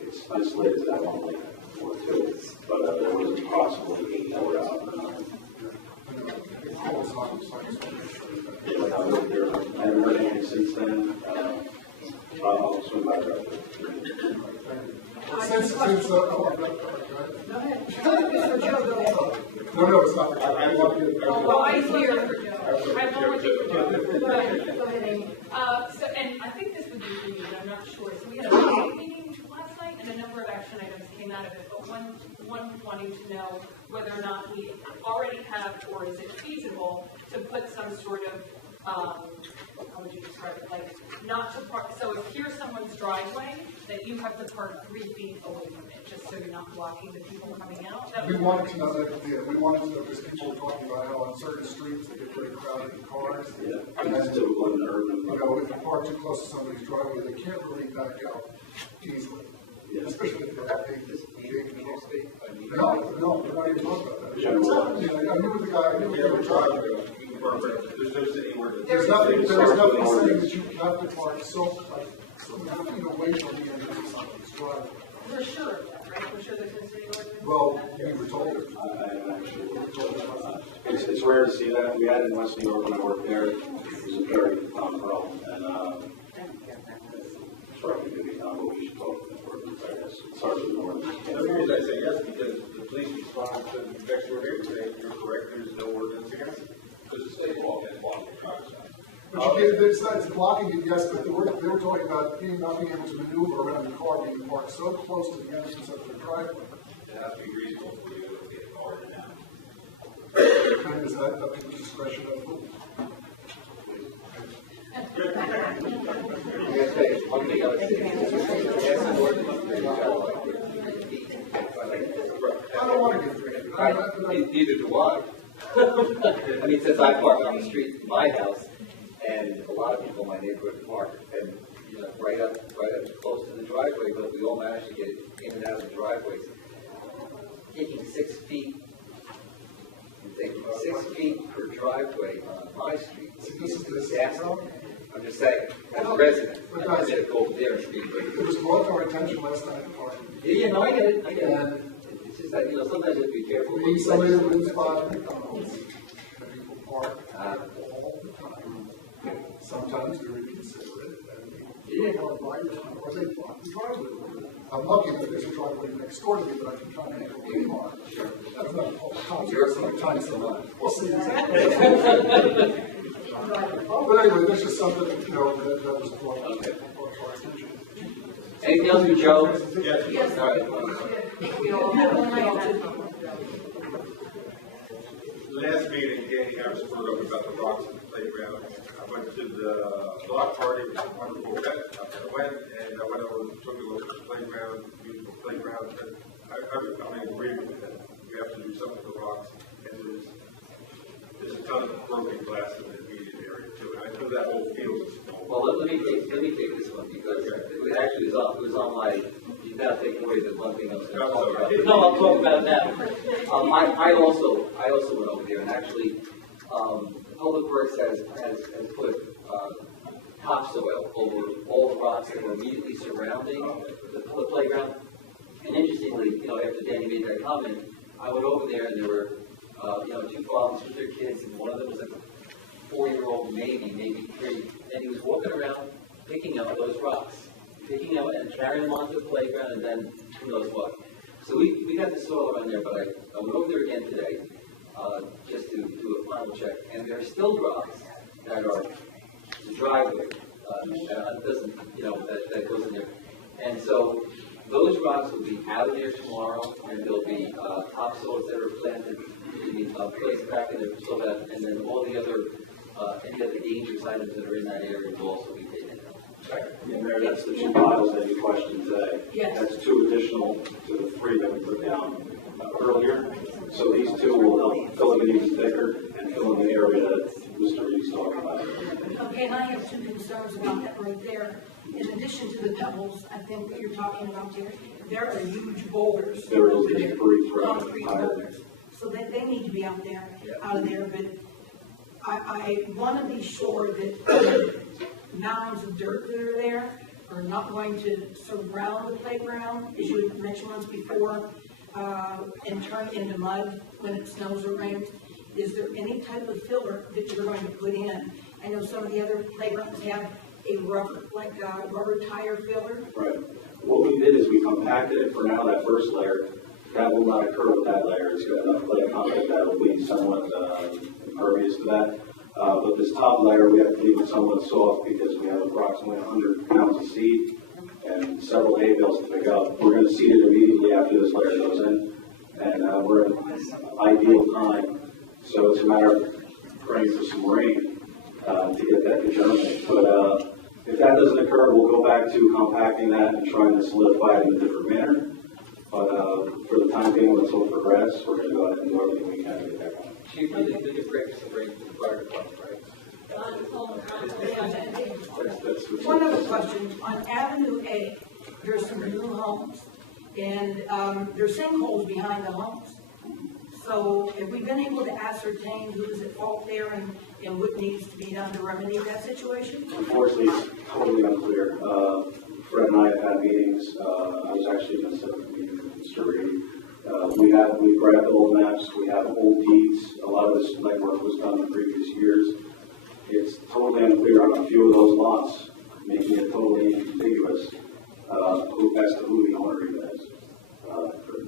It's isolated to that one lane or two, but there was approximately 8 that were out. I haven't heard anything since then. I'll swing back up. Since, Go ahead. Mr. Joe, go ahead. no, it's not. I want to. Well, I hear. I volunteer for Joe. Go ahead, Amy. So, and I think this would be for you, but I'm not sure. So we had a budget meeting last night, and a number of action items came out of it, but one wanting to know whether or not we already have, or is it feasible to put some sort of, how would you describe it, like, not to park, so if here's someone's driveway, that you have to park 3 feet away from it, just so you're not blocking the people coming out? That We would- wanted to know that, we wanted to know, because people were talking about how on certain streets they get very crowded in cars. Yeah, and that's typical in the urban. You know, if you park too close to somebody's driveway, they can't really back out easily. Yeah. Especially if they're that big. No, we're not even talking about that. General. Yeah, I knew what the guy, I knew what they were talking about. There's no city ordinance. There's nothing saying that you have to park so feet away from the end of somebody's driveway. We're sure of that, right? We're sure there's no city ordinance? Well, we were told it. I actually, it's rare to see that. We had it in West New York when I worked there. It was a very common problem, and it's right, we could be done, but we should talk to the ordinance, I guess. It's hard to ignore. The reason I say yes, because the police respond to the next door neighbor saying, you're correct, there's no ordinance against it. Because the state law has blocked the driver's side. But you get, it's blocking it, yes, but they were talking about not being able to maneuver around the car being parked so close to the entrance of the driveway. It has to be reasonable for you to get an order now. And is that up to the discretion of who? One thing I would say is, yes, an ordinance, but you gotta like it. I don't want to get rid of it. Neither do I. I mean, since I park on the street in my house, and a lot of people in my neighborhood park, and, you know, right up close to the driveway, but we all manage to get in and out of the driveways. Taking 6 feet, taking 6 feet per driveway on my street is disaster. I'm just saying, as a resident, I'm gonna go over there and speak. It was brought to our attention last night at the party. Yeah, no, I get it. It's just that, you know, sometimes you have to be careful. We need somebody that lives by McDonald's, that people park all the time. Sometimes they're inconsiderate, and people don't buy it, or they block the driveway. I'm lucky that there's a driveway next door to me, but I can try to handle the car. That's not all the time. Sometimes a lot. We'll see. But anyway, that's just something, you know, that was brought to our attention. Anything else for Joe? Yes. All right. Last meeting, Danny Harris spoke up about the rocks in the playground. I went to the block party, it was a wonderful event. I went and I went over and took a look at the playground, beautiful playground. And I'm in agreement with that. We have to do something with the rocks. And there's a ton of broken glass in the immediate area too. And I know that whole field is small. Well, let me take this one because it actually was on my. You now take away the one thing I was going to talk about. No, I'll talk about it now. I also went over there and actually, Public Works has put topsoil over all the rocks that were immediately surrounding the playground. And interestingly, you know, after Danny made that comment, I went over there and there were, you know, 2 fathers with their kids, and one of them was like a 4-year-old, maybe 3, and he was walking around picking up those rocks, picking up and carrying them onto the playground, and then who knows what. So we got the soil around there, but I went over there again today just to do a final check, and there are still rocks that are the driveway doesn't, you know, that goes in there, and so those rocks will be out of there tomorrow, and there'll be topsoils that are planted, placed back in there, so that, and then all the other any other dangerous items that are in that area will also be taken out. Yeah, Mayor, that's the 2 piles that you questioned today. Yes. That's 2 additional to the 3 that we put down earlier. So these 2 will help fill in even thicker and fill in the area that Mr. Reed's talking about. Okay, and I have 2 concerns about that right there. In addition to the pebbles, I think that you're talking about there are huge boulders. There is debris throughout the Concrete entire. boulders. So they need to be out there, out of there, but I want to be sure that mounds of dirt that are there are not going to surround the playground, as you had mentioned once before, and turn into mud when it snows or rains? Is there any type of filler that you're going to put in? I know some of the other playgrounds have a rubber, like a rubber tire filler. Right. What we did is we compacted it for now, that first layer. That will not occur with that layer. It's got enough clay content that will be somewhat impervious to that. But this top layer, we have to leave it somewhat soft because we have approximately 100 pounds of seed and several hay bales to pick up. We're going to seed it immediately after this layer goes in, and we're in ideal time. So it's a matter of praying for some rain to get that to germinate. But if that doesn't occur, we'll go back to compacting that and trying to solidify it in a different manner. But for the time being, let's hope for grass. We're going to go ahead and do everything we can to get that going. Chief, you did break some rain for the fire department, right? One other question, on Avenue A, there's some new homes, and there's sinkholes behind the homes. So have we been able to ascertain who is at fault there and what needs to be done to remedy that situation? Unfortunately, it's totally unclear. Fred and I have had meetings. I was actually going to set up a meeting with Mr. Reed. We grabbed old maps. We have old deeds. A lot of this legwork was done in previous years. It's totally unclear on a few of those lots, making it totally ambiguous as to who the owner even is.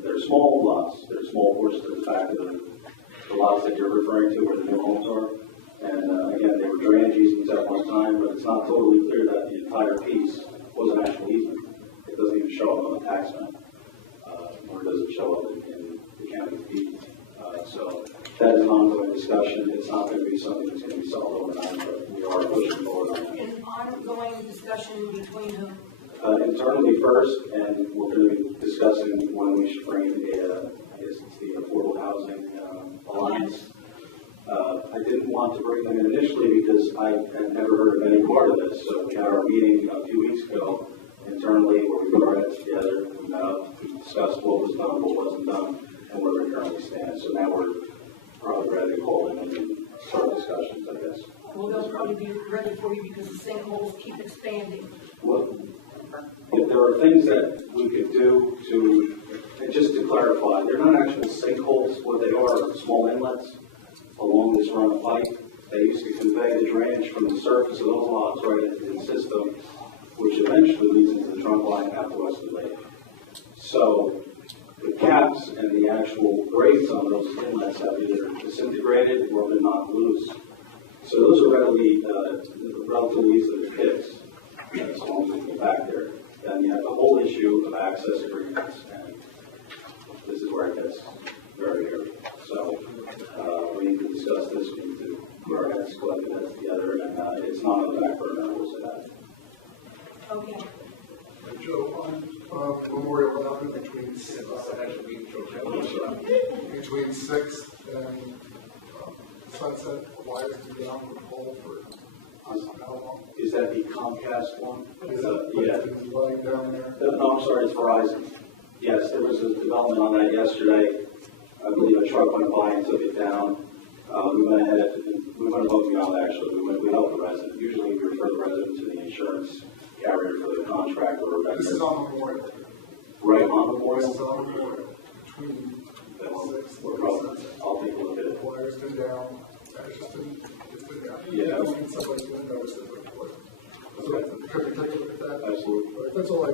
They're small lots. They're small portions of the back of the lots that you're referring to where the new homes are. And again, they were drainage easements at one time, but it's not totally clear that the entire piece was an actual easement. It doesn't even show up on the tax map, nor does it show up in the county deed. So that is an ongoing discussion. It's not going to be something that's going to be solved overnight, but we are pushing forward on that. An ongoing discussion between whom? Internally first, and we're going to be discussing when we should bring I guess it's the Affordable Housing Alliance. I didn't want to bring them in initially because I had never heard of any part of this. So we had our meeting a few weeks ago internally where we put our heads together, we met up, we discussed what was done, what wasn't done, and where we currently stand. So now we're probably ready to call in and start discussions, I guess. Well, they'll probably be ready for you because the sinkholes keep expanding. Well, if there are things that we could do to, and just to clarify, they're not actual sinkholes. What they are small inlets along this run of pipe. They used to convey the drainage from the surface of those lots right into the system, which eventually leads into the trunk line out to Weston Lake. So the caps and the actual grades on those inlets have either disintegrated or been knocked loose. So those are relatively easy to fix as long as we get back there. Then you have the whole issue of access agreements, and this is where it gets very hairy. So we need to discuss this. We need to put our heads together, and it's not on the back burner. I will say that. Okay. Joe, on Memorial Avenue between 6th and Sunset, why is it down the pole for how long? Is that the Comcast one? Is that lighting down there? No, I'm sorry, it's Verizon. Yes, there was a development on that yesterday. I believe a truck went by and took it down. We went ahead, we went above and beyond actually. We helped the resident. Usually we refer the resident to the insurance carrier for the contract or vendor. This is on Memorial. Right on This Memorial? is on Memorial. Between 6th We're and probably, Sunset. I'll take a look at it. Wire's been down. It's been down. Yeah. I don't think somebody's going to notice it before. So could we take a look at that? Absolutely. That's all I,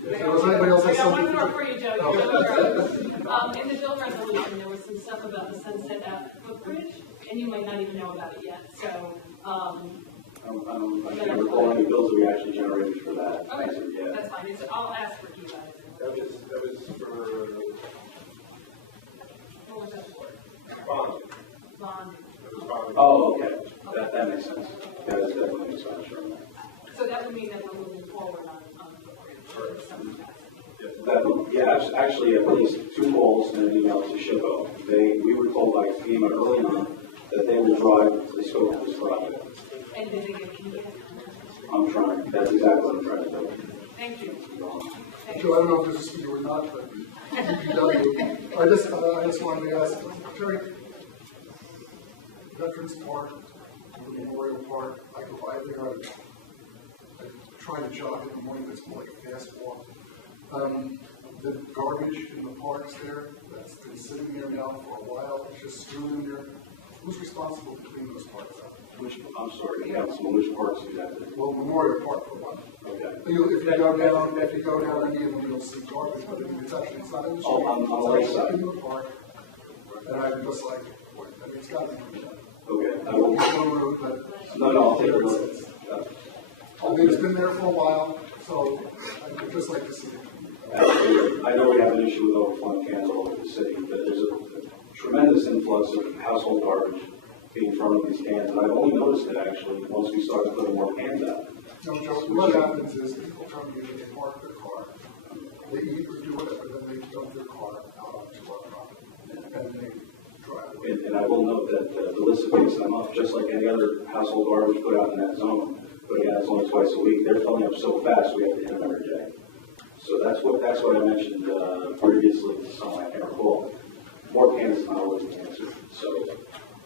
if there was anybody else I that got something. one more for you, Joe. Okay. In the bill resolution, there was some stuff about the Sunset Ave footbridge, and you might not even know about it yet, so, I can't recall any bills that we actually generated for that. okay, Yeah. that's fine. I'll ask for you guys. That was for What was that for? bond. Bond. That was bond. Oh, okay. That makes sense. That is definitely makes sense. Sure. So that would mean that we're moving forward on the footbridge. Actually, at least 2 calls and an email to SHPO. We were told by FEMA early on that they will drive the scope of this project. And did they get communicated? I'm trying. That's exactly what I'm trying to do. Thank you. Joe, I don't know if this is for you or not, but DPW. I just wanted to ask, Terry, Veterans Park, Memorial Park. I go by there, I try to jog in the morning, but it's more like a fast walk. The garbage in the parks there, that's been sitting there now for a while, it's just strewn in there. Who's responsible for cleaning those parks up? I'm sorry, Councilman, which parts exactly? Well, Memorial Park for one. Okay. If you go down any of them, you'll see garbage, but it's actually, it's not in the street. Oh, on the right It's side. in the park. And I'm just like, what, I mean, it's gotta be done. Okay, I will, It's so rude, but. no, I'll take a look. I mean, it's been there for a while, so I'd just like to see it. Absolutely. I know we have an issue with overflowing cans all over the city, but there's a tremendous influx of household garbage being thrown in these cans, and I've only noticed it actually once we started putting more cans out. No, Joe, what happens is people come here, they park their car, they eat or do whatever, then they dump their car out onto our property, and then they drive away. And I will note that the list of picks them up, just like any other household garbage put out in that zone, but again, it's only twice a week. They're filling up so fast, we have to hit them every day. So that's what I mentioned previously to someone I can recall. More cans is not always the answer, so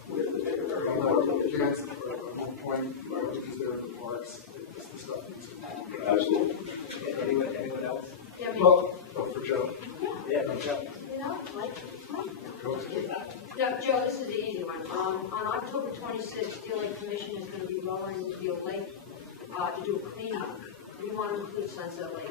we have to take a very I'm important not look at against it, but at one point, because they're in the parks, it's the stuff needs to be. Absolutely. Anyone else? Yeah, I mean, Well, for Joe. Yeah, no, Joe. you know, like, Go ahead. no, Joe, this is the easy one. On October 26th, Deal Lake Commission is gonna be lowering Deal Lake, to do a cleanup. We want to include Sunset Lake.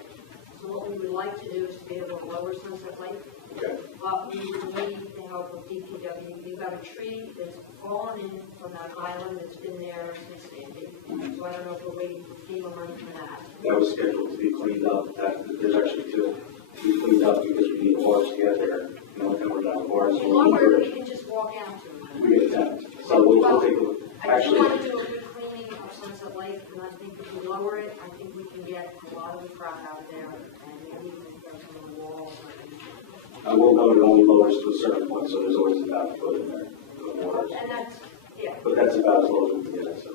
So what we would like to do is to be able to lower Sunset Lake. Okay. But we would need the help of DPW. We've got a tree that's fallen in from that island that's been there since standing. So I don't know if we're waiting for FEMA money for that. That was scheduled to be cleaned up. There's actually two. We cleaned up because we need bars to get there. You know, and we're down bars. The one where we can just walk out to. We attempt. So we'll take a look. I just Actually, want to do a good cleaning of Sunset Lake, and I think if we lower it, I think we can get a lot of the crap out of there, and maybe even put some of the walls. I will note it only lowers to a certain point, so there's always about a foot in there. For the waters. And that's, yeah, But that's about as low as we can get it, so.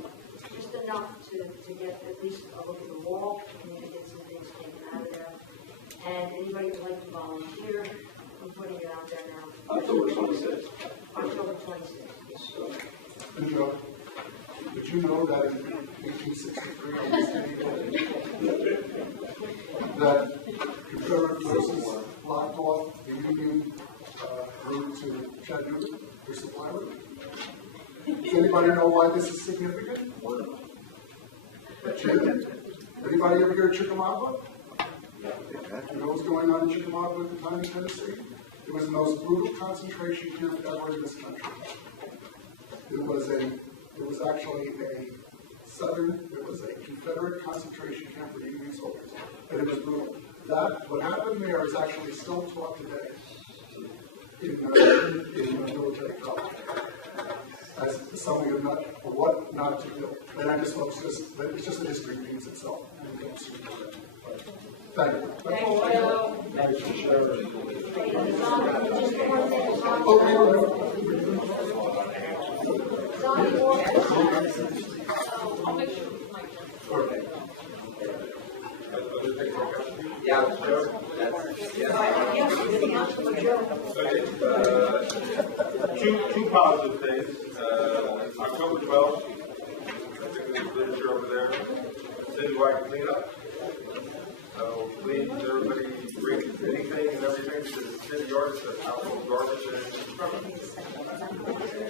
just enough to get at least a look at the wall, and maybe get some things taken out of there. And anybody would like to volunteer, I'm putting it out there now. October 26th. October 26th. So, And Joe, did you know that in 1863, on this day, that Confederate forces blocked off the Union route to Chattanooga, their supply route? Does anybody know why this is significant? Anybody ever hear of Chickamauga? You know what's going on in Chickamauga at the time in Tennessee? It was the most brutal concentration camp ever in this country. It was actually a Confederate concentration camp for Union soldiers, and it was brutal. What happened there is actually still taught today in military college as something of what not to do. And I just hope it's just the history repeats itself. Thank you. Thank you. Just one thing, it's on the order. I'll make sure Mike. Two positive things. October 12th, I think there's literature over there. Citywide cleanup. So please, everybody bring anything and everything to the city yards, the household garbage and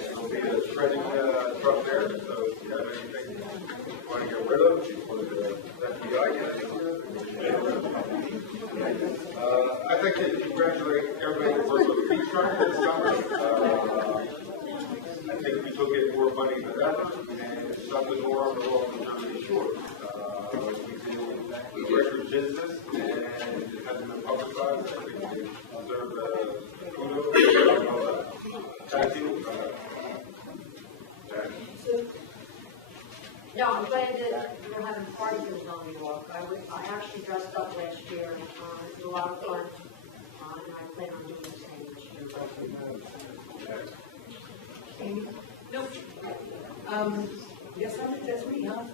there'll be a shredding truck there. So if you have anything you want to get rid of, before the FBI gets I think that congratulate everybody that worked on the beach run this summer. I think we took in more money than ever, and something more on the wall than Germany shore. We deal with record business, and it hasn't been publicized. I think they deserve kudos. Thank you. No, I'm glad that you're having parties in the zoning walk. I actually dressed up last year, it was a lot of fun, and I plan on doing the same this year. Amy? Nope. Yes, that's me, huh?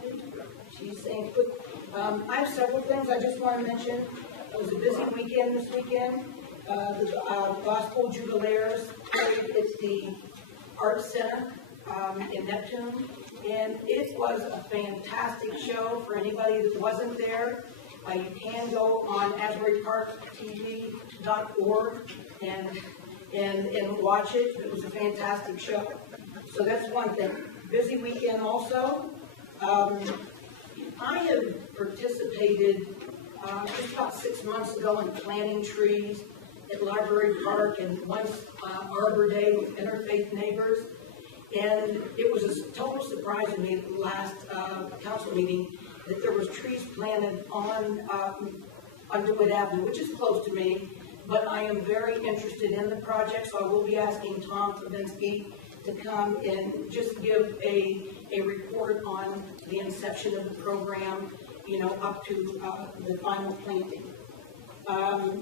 She's saying, I have several things I just want to mention. It was a busy weekend this weekend. The Gospel Jubilaires played at the Arts Center in Neptune. And it was a fantastic show for anybody that wasn't there. You can go on AsburyParkTV.org and watch it. It was a fantastic show. So that's one thing. Busy weekend also. I have participated just about 6 months ago in planting trees at Library Park and once Arbor Day with Interfaith Neighbors. And it was a total surprise to me at the last council meeting that there was trees planted on DeWitt Avenue, which is close to me, but I am very interested in the project, so I will be asking Tom Travinsky to come and just give a report on the inception of the program, up to the final planting.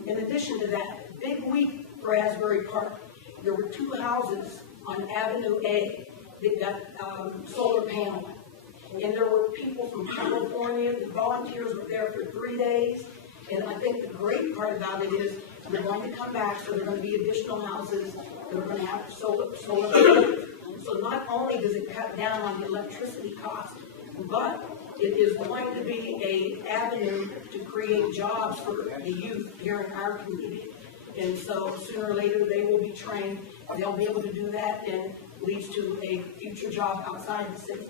In addition to that, big week for Asbury Park. There were 2 houses on Avenue A that got solar panel. And there were people from California, the volunteers were there for 3 days. And I think the great part about it is they're going to come back, so there are going to be additional houses that are going to have solar panels. So not only does it cut down on the electricity cost, but it is going to be an avenue to create jobs for the youth here in our community. And so sooner or later they will be trained, they'll be able to do that, and leads to a future job outside the city.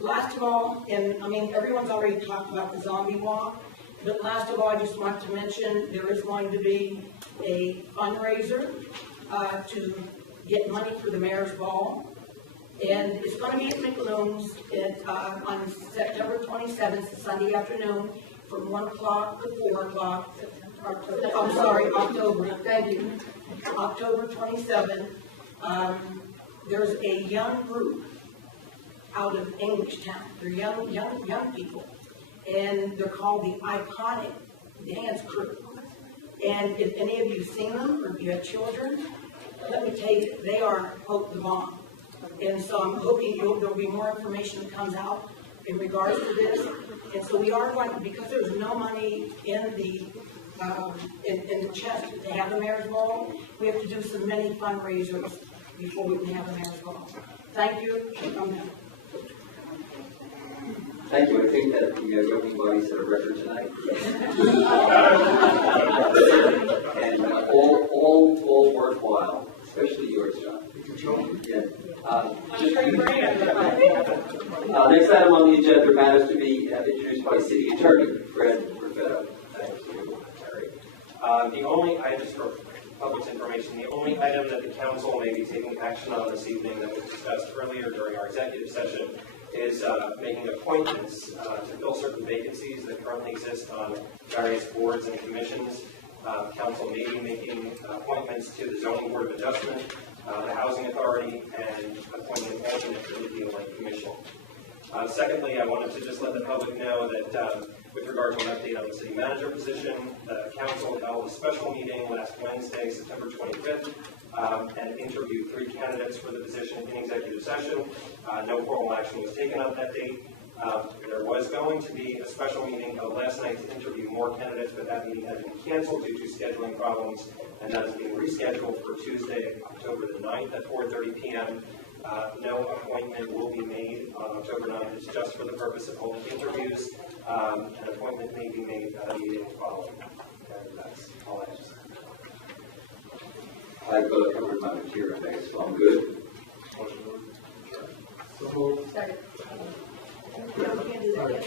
Last of all, and I mean, everyone's already talked about the zombie walk, but last of all, I just want to mention there is going to be a fundraiser to get money for the mayor's ball. And it's going to be at McLoom's on September 27th, Sunday afternoon, from 1 o'clock to 4 o'clock. I'm sorry, October. Thank you. October 27th. There's a young group out of Englishtown. They're young people, and they're called the Iconic Dance Crew. And if any of you have seen them, or if you have children, let me tell you, they are quote the bomb. And so I'm hoping there'll be more information that comes out in regards to this. And so we are going to, because there's no money in the chest to have the mayor's ball, we have to do some many fundraisers before we can have a mayor's ball. Thank you. Thank you. I think that the governing body set a record tonight. And all worthwhile, especially yours, John. Yeah. Next item on the agenda matters to be introduced by City Attorney Fred Raffetto. Thank you, Terry. The only item, just for public's information, the only item that the council may be taking action on this evening that was discussed earlier during our executive session is making appointments to fill certain vacancies that currently exist on various boards and commissions. Council may be making appointments to the Zoning Board of Adjustment, the Housing Authority, and appointing an alternate to the Dealing Commission. Secondly, I wanted to just let the public know that with regard to an update on the city manager position, the council held a special meeting last Wednesday, September 25th, and interviewed 3 candidates for the position in executive session. No formal action was taken on that date. There was going to be a special meeting held last night to interview more candidates, but that meeting has been canceled due to scheduling problems, and that is being rescheduled for Tuesday, October the 9th at 4:30 p.m. No appointment will be made on October 9th. It's just for the purpose of holding interviews. An appointment may be made at a meeting following. And that's all I have to say. I've covered my material, thanks, so I'm good. So, Second. No, we can't do that yet.